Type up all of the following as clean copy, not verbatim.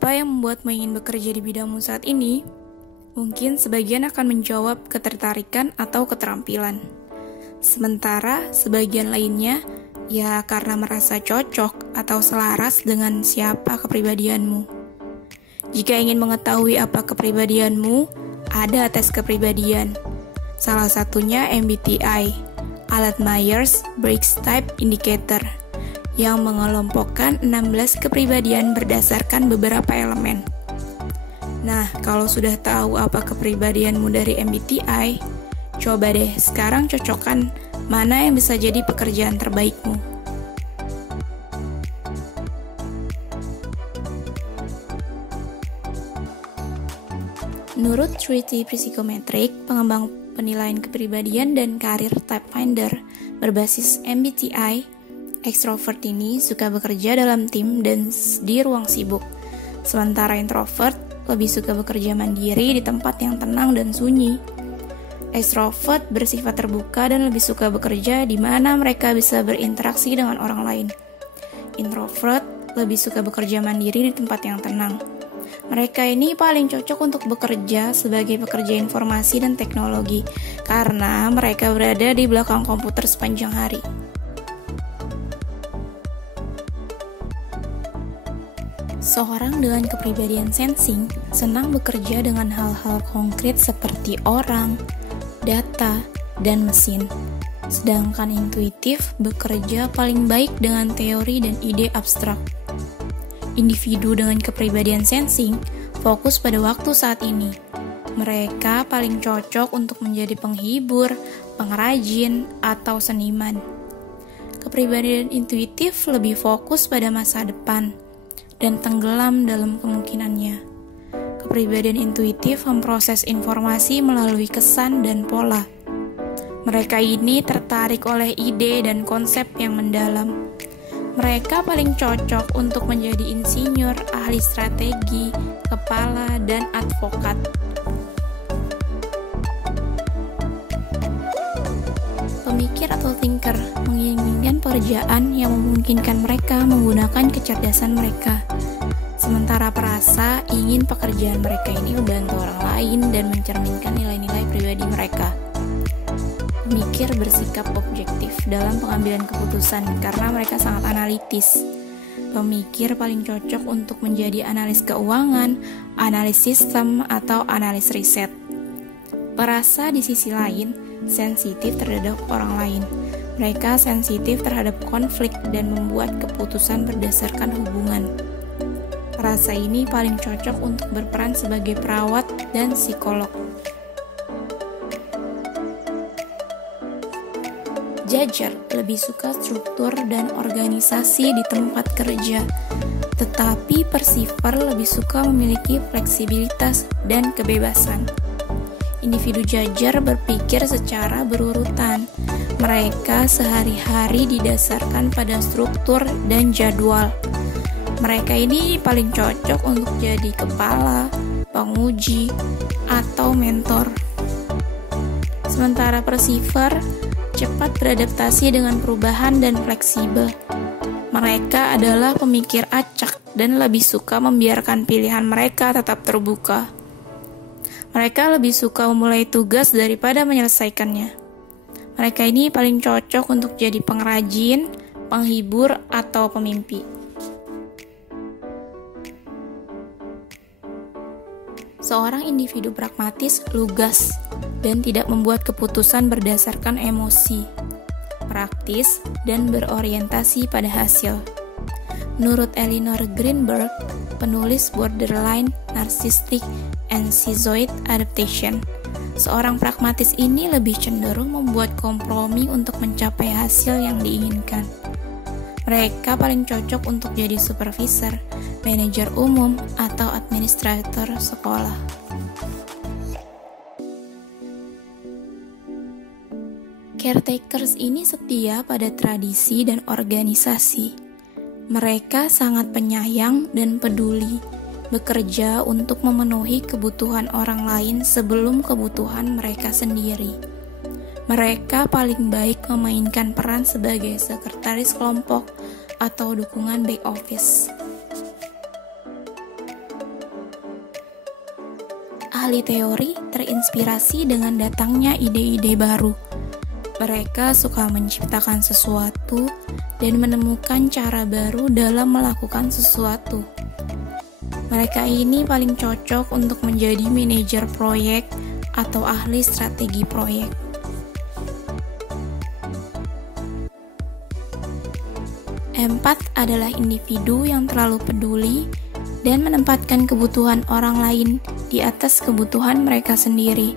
Apa yang membuatmu ingin bekerja di bidangmu saat ini? Mungkin sebagian akan menjawab ketertarikan atau keterampilan. Sementara sebagian lainnya, ya karena merasa cocok atau selaras dengan siapa kepribadianmu. Jika ingin mengetahui apa kepribadianmu, ada tes kepribadian. Salah satunya MBTI, alat Myers-Briggs Type Indicator, yang mengelompokkan 16 kepribadian berdasarkan beberapa elemen. Nah, kalau sudah tahu apa kepribadianmu dari MBTI, coba deh sekarang cocokkan mana yang bisa jadi pekerjaan terbaikmu. Menurut 3T Psychometric, pengembang penilaian kepribadian dan karir Type Finder berbasis MBTI, ekstrovert ini suka bekerja dalam tim dan di ruang sibuk, sementara introvert lebih suka bekerja mandiri di tempat yang tenang dan sunyi. Ekstrovert bersifat terbuka dan lebih suka bekerja di mana mereka bisa berinteraksi dengan orang lain. Introvert lebih suka bekerja mandiri di tempat yang tenang. Mereka ini paling cocok untuk bekerja sebagai pekerja informasi dan teknologi karena mereka berada di belakang komputer sepanjang hari. Seorang dengan kepribadian sensing senang bekerja dengan hal-hal konkret seperti orang, data, dan mesin. Sedangkan intuitif bekerja paling baik dengan teori dan ide abstrak. Individu dengan kepribadian sensing fokus pada waktu saat ini. Mereka paling cocok untuk menjadi penghibur, pengrajin, atau seniman. Kepribadian intuitif lebih fokus pada masa depan dan tenggelam dalam kemungkinannya. Kepribadian intuitif memproses informasi melalui kesan dan pola. Mereka ini tertarik oleh ide dan konsep yang mendalam. Mereka paling cocok untuk menjadi insinyur, ahli strategi, kepala, dan advokat. Pemikir atau thinker menginginkan pekerjaan yang memungkinkan mereka menggunakan kecerdasan mereka. Sementara perasa ingin pekerjaan mereka ini membantu orang lain dan mencerminkan nilai-nilai pribadi mereka. Pemikir bersikap objektif dalam pengambilan keputusan karena mereka sangat analitis. Pemikir paling cocok untuk menjadi analis keuangan, analis sistem, atau analis riset. Perasa di sisi lain, sensitif terhadap orang lain. Mereka sensitif terhadap konflik dan membuat keputusan berdasarkan hubungan. Perasa ini paling cocok untuk berperan sebagai perawat dan psikolog. Judger lebih suka struktur dan organisasi di tempat kerja, tetapi Perceiver lebih suka memiliki fleksibilitas dan kebebasan. Individu judger berpikir secara berurutan. Mereka sehari-hari didasarkan pada struktur dan jadwal. Mereka ini paling cocok untuk jadi kepala, penguji, atau mentor. Sementara Perceiver cepat beradaptasi dengan perubahan dan fleksibel. Mereka adalah pemikir acak dan lebih suka membiarkan pilihan mereka tetap terbuka. Mereka lebih suka memulai tugas daripada menyelesaikannya. Mereka ini paling cocok untuk jadi pengrajin, penghibur, atau pemimpi. Seorang individu pragmatis, lugas, dan tidak membuat keputusan berdasarkan emosi, praktis, dan berorientasi pada hasil. Menurut Eleanor Greenberg, penulis Borderline Narcissistic and Schizoid Adaptation, seorang pragmatis ini lebih cenderung membuat kompromi untuk mencapai hasil yang diinginkan. Mereka paling cocok untuk jadi supervisor, manajer umum, atau administrator sekolah. Caretakers ini setia pada tradisi dan organisasi. Mereka sangat penyayang dan peduli, bekerja untuk memenuhi kebutuhan orang lain sebelum kebutuhan mereka sendiri. Mereka paling baik memainkan peran sebagai sekretaris kelompok atau dukungan back office. ahli teori terinspirasi dengan datangnya ide-ide baru. Mereka suka menciptakan sesuatu dan menemukan cara baru dalam melakukan sesuatu. Mereka ini paling cocok untuk menjadi manajer proyek atau ahli strategi proyek. Empat adalah individu yang terlalu peduli dan menempatkan kebutuhan orang lain di atas kebutuhan mereka sendiri.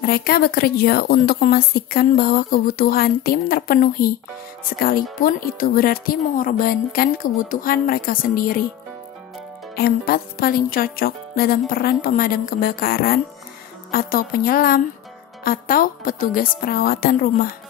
Mereka bekerja untuk memastikan bahwa kebutuhan tim terpenuhi, sekalipun itu berarti mengorbankan kebutuhan mereka sendiri. Empat paling cocok dalam peran pemadam kebakaran, atau penyelam, atau petugas perawatan rumah.